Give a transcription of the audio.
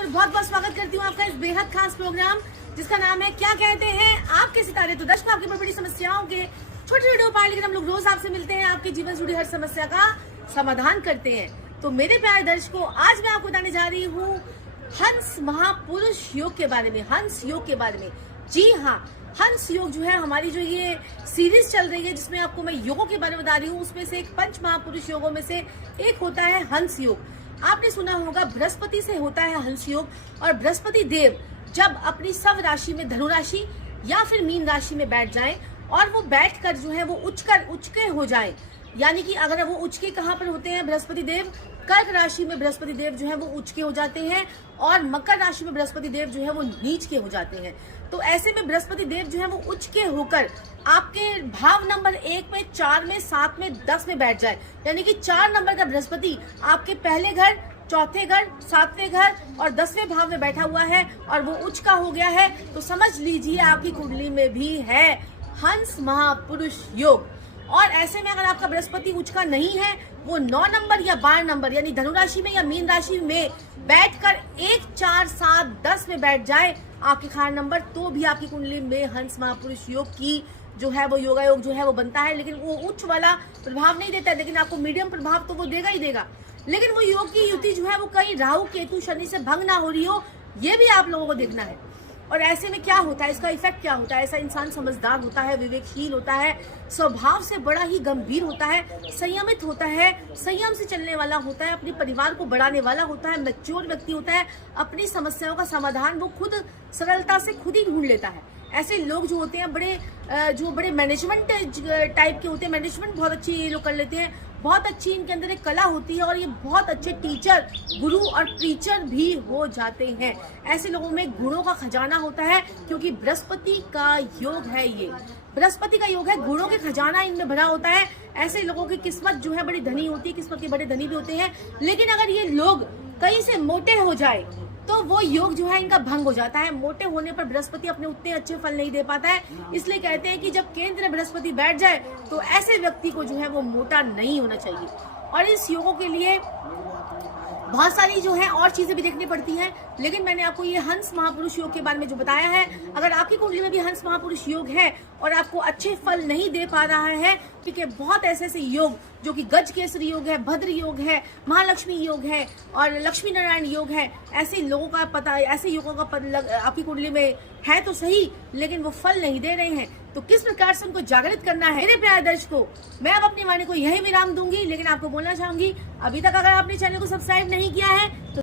और बहुत बहुत स्वागत करती हूँ आपका इस बेहद खास प्रोग्राम जिसका नाम है क्या कहते हैं आपके सितारे। तो दर्शकों, आपकी बड़ी बड़ी समस्याओं के छोटे छोटे उपाय लेकर हम लोग रोज आपसे मिलते हैं, आपके जीवन से जुड़ी हर समस्या का समाधान करते हैं। तो मेरे प्यारे दर्शकों, आज मैं आपको बताने जा रही हूँ हंस महापुरुष योग के बारे में, हंस योग के बारे में। जी हाँ, हंस योग जो है हमारी जो ये सीरीज चल रही है जिसमें आपको मैं योगों के बारे में बता रही हूँ, उसमें से एक पंच महापुरुष योगों में से एक होता है हंस योग। आपने सुना होगा बृहस्पति से होता है हंस योग, और बृहस्पति देव जब अपनी सव राशि में धनु राशि या फिर मीन राशि में बैठ जाएं और वो बैठकर जो है वो उचके हो जाएं, यानी कि अगर वो उचके कहाँ पर होते हैं बृहस्पति देव, कर्क राशि में बृहस्पति देव जो है वो उचके हो जाते हैं और मकर राशि में बृहस्पति देव जो है वो नीच के हो जाते हैं। तो ऐसे में बृहस्पति देव जो है वो उचके होकर आपके भाव नंबर 1 में, 4 में, 7 में, 10 में बैठ जाए, यानी कि 4 नंबर का बृहस्पति आपके पहले घर, चौथे घर, 7वें घर और 10वें भाव में बैठा हुआ है और वो उचका हो गया है, तो समझ लीजिए आपकी कुंडली में भी है हंस महापुरुष योग। और ऐसे में अगर आपका बृहस्पति उचका नहीं है, वो 9 नंबर या 12 नंबर यानी धनु राशि में या मीन राशि में बैठकर 1, 4, 7, 10 में बैठ जाए आपके खान नंबर, तो भी आपकी कुंडली में हंस महापुरुष योग की जो है वो योगा योग जो है वो बनता है। लेकिन वो उच्च वाला प्रभाव नहीं देता है, लेकिन आपको मीडियम प्रभाव तो वो देगा ही देगा। लेकिन वो योग की युति जो है वो कहीं राहु केतु शनि से भंग ना हो रही हो, ये भी आप लोगों को देखना है। और ऐसे में क्या होता है, इसका इफेक्ट क्या होता है, ऐसा इंसान समझदार होता है, विवेकशील होता है, स्वभाव से बड़ा ही गंभीर होता है, संयमित होता है, संयम से चलने वाला होता है, अपने परिवार को बढ़ाने वाला होता है, मैच्योर व्यक्ति होता है, अपनी समस्याओं का समाधान वो खुद सरलता से खुद ही ढूंढ लेता है। ऐसे लोग जो होते हैं बड़े मैनेजमेंट टाइप के होते हैं, मैनेजमेंट बहुत अच्छी ये लोग कर लेते हैं, बहुत अच्छी इनके अंदर एक कला होती है और ये बहुत अच्छे टीचर, गुरु और प्रीचर भी हो जाते हैं। ऐसे लोगों में गुणों का खजाना होता है, क्योंकि बृहस्पति का योग है, ये बृहस्पति का योग है, गुणों के खजाना इनमें भरा होता है। ऐसे लोगों की किस्मत जो है बड़ी धनी होती है, किस्मत के बड़े धनी भी होते हैं। लेकिन अगर ये लोग कहीं से मोटे हो जाए तो वो योग जो है इनका भंग हो जाता है। मोटे होने पर बृहस्पति अपने उतने अच्छे फल नहीं दे पाता है, इसलिए कहते हैं कि जब केंद्र में बृहस्पति बैठ जाए तो ऐसे व्यक्ति को जो है वो मोटा नहीं होना चाहिए। और इस योगों के लिए बहुत सारी जो है और चीजें भी देखनी पड़ती हैं, लेकिन मैंने आपको ये हंस महापुरुष योग के बारे में जो बताया है, अगर आपकी कुंडली में भी हंस महापुरुष योग है और आपको अच्छे फल नहीं दे पा रहा है, ठीक है, बहुत ऐसे योग जो कि गज केसरी योग है, भद्र योग है, महालक्ष्मी योग है और लक्ष्मी नारायण योग है, ऐसे लोगों का पता, ऐसे योगों का पता आपकी कुंडली में है तो सही, लेकिन वो फल नहीं दे रहे हैं, तो किस प्रकार से उनको जागृत करना है। मेरे प्यारे दर्शकों, मैं अब अपनी वाणी को यही विराम दूंगी, लेकिन आपको बोलना चाहूंगी, अभी तक अगर आपने चैनल को सब्सक्राइब नहीं किया है तो